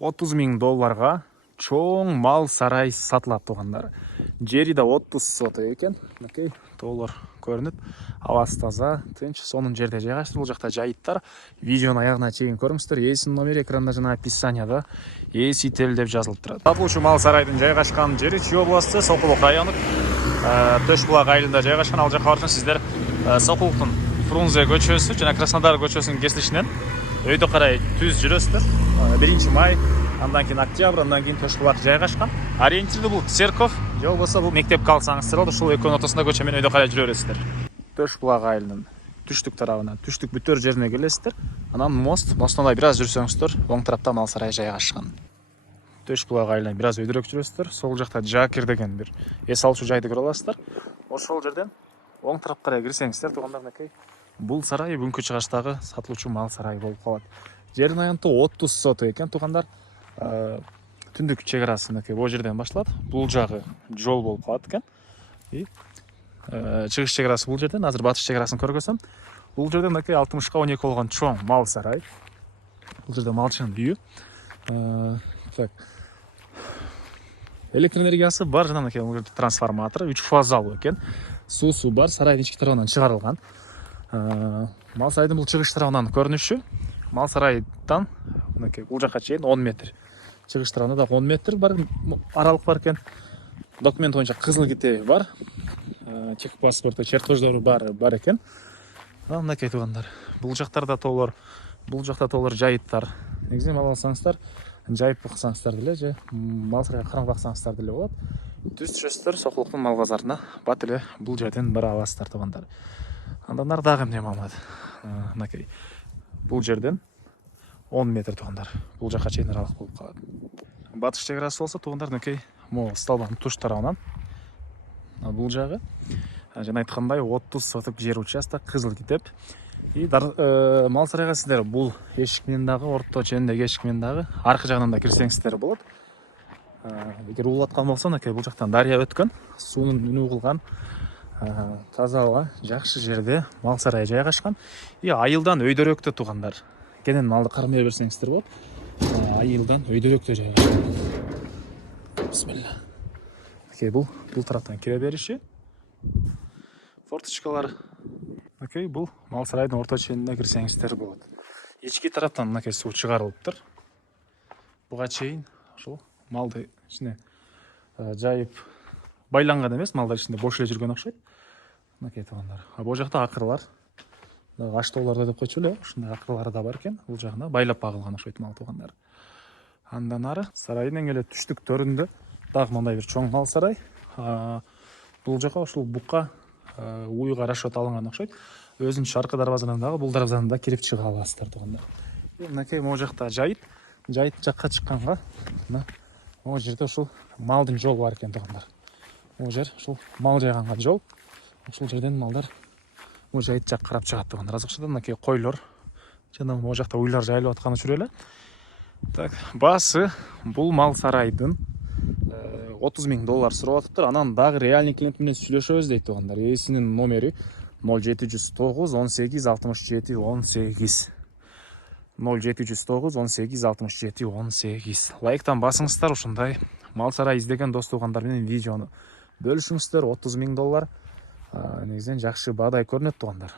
$30.000 чоң мал сарай сатылат туғандар. Жери да 30 соток екен. Мынакей тоолор көрүнөт. Абасы таза, тынч, сонун жерде жайгаштырып. Бул жакта жайыттар. Видеонун аягына чейин көрүңүздөр. Ээсинин номери экранда жана описанияда Эсител деп жазылып турат. Сатылуучу мал сарайдын жайгашкан жери Чүй областы Сокулук району Төш булак айылында жайгашкан. Ал жака барсаң сиздер Сокулуктун Фрунзе көчөсү жана Краснодар көчөсүнүн кесилишинен өйдө карай түз жүрөсүздөр. 1 май, андан кийин октябрь, андан кийин Төш булак жайгашкан. Ориентирдүү бул церковь, же болбосо бул мектепке алсаңыздар болот. Ушул экөөнүн ортосунда көчө менен өйдө карай жүрө бересиздер. Төш булак айылынын түштүк тарабына, түштүк бүтөр жерине келесиздер. Анан мосттон бир аз жүрсөңүздөр, оң тарапта мал сарай жайгашкан. Төш булак айылынан бир аз өйдөрөөк жүрөсүздөр. Сол жакта Жакир деген бир эс алуучу жайды көрө аласыздар. Ошол жерден оң тарапка карай кирсеңиздер, туугандар, мынакей бул сарай бүгүнкү чыгыштагы сатылуучу мал сарай болуп калат. Жердин аянты 30 соток экен, туугандар. Түндүк чек арасы бул жерден башталат. Бул жагы жол болуп калат экен. Чыгыш чек арасы бул жерден. Азыр батыш чек арасын көргөзөм. Бул жерден 60га 12 болгон чоң мал сарай. Бул жерде малчынын үйү. Так. Электр энергиясы бар, жана бул жерде трансформатор 3 фазалуу экен. Суусу бар, сарайдын ички тарабынан чыгарылган. Мал сарайдын бул чыгыш тарабынан көрүнүшү. Мал сарайдан бул жака чейин 10 метр. Чыгыш тарабында да 10 метр бар, аралык бар экен. Документ боюнча кызыл китеби бар. Чек паспорту, чертеждору бар экен. Мынакей туугандар. Бул жактарда тоолор, бул жакта тоолор жайыттар. Негизи мал алсаңыздар, жайып баксаңыздар деле же мал сарайга карап баксаңыздар деле болот. Түз түшөсүздөр Сокулуктун мал базарына. Бат эле бул жерден бара аласыздар туугандар. Андан ары дагы эмне маалымат. Мынакей. Бул жерден 10 метр туугандар. Бул жака чейин аралык болуп калат. Батыш чек арасы болсо туугандар, мынакей могу столбанын туш тарабынан. Бул жагы жана айткандай 30 соток жер участок, кызыл китеп. Мал сарайга сиздер бул эшик менен дагы, орто чендеги эшик менен дагы аркы жагынан да кирсеңиздер болот. Эгер уулаткан болсо, мынакей бул жактан дарыя өткөн, суунун үнү кылган таза абага жакшы жерде мал сарай жайгашкан. Айылдан өйдөрөөктө туугандар. Кенен малды кармай берсеңиздер болот. Айылдан өйдөрөөктө жайгашкан. Бисмилла. Окей, бул тараптан кире бериши. Форточкалар. Окей, бул мал сарайдын орто ченинде кирсеңиздер болот. Ички тараптан мынакей суу чыгарылыптыр. Буга чейин ошол малды ичине жайып байланган эмес, малдар ичинде бош эле жүргөн окшойт. Мынакей туугандар. Бул жакта акырлар. Аштоолордо деп койчу эле, ушундай акырлары да бар экен. Бул жагына байлап багылган окшойт мал туугандар. Андан ары сарайдын эң эле түштүктөрүндө дагы мындай бир чоң мал сарай. Бул жака ушул букка уйга расчет алынган окшойт. Өзүнүн аркы дарбазадан дагы бул дарбазадан да кирип чыга аласыздар туугандар. Мынакей могу жакта жайыт жакка чыкканга могу жерде ушул малдын жолу бар экен туугандар. Могу жер ушул мал жайганга жол. Ушул жерден малдар могу жайыт жак карап чыгат туугандар. Азыркыча мынакей койлор жана могу жакта уйлар жайылып атканы жүрө эле. Так, басы бул мал сарайдын $30.000 сурап атыптыр. Анан дагы реальный клиент менен сүйлөшөбүз дейт туугандар. Ээсинин номери 0709 18 67 18. 0709 18 67 18. Лайктан басыңыздар, ушундай мал сарай издеген дос туугандар менен видеону бөлүшүңүздөр. $30.000 негизинен жакшы баадай көрүнөт туугандар.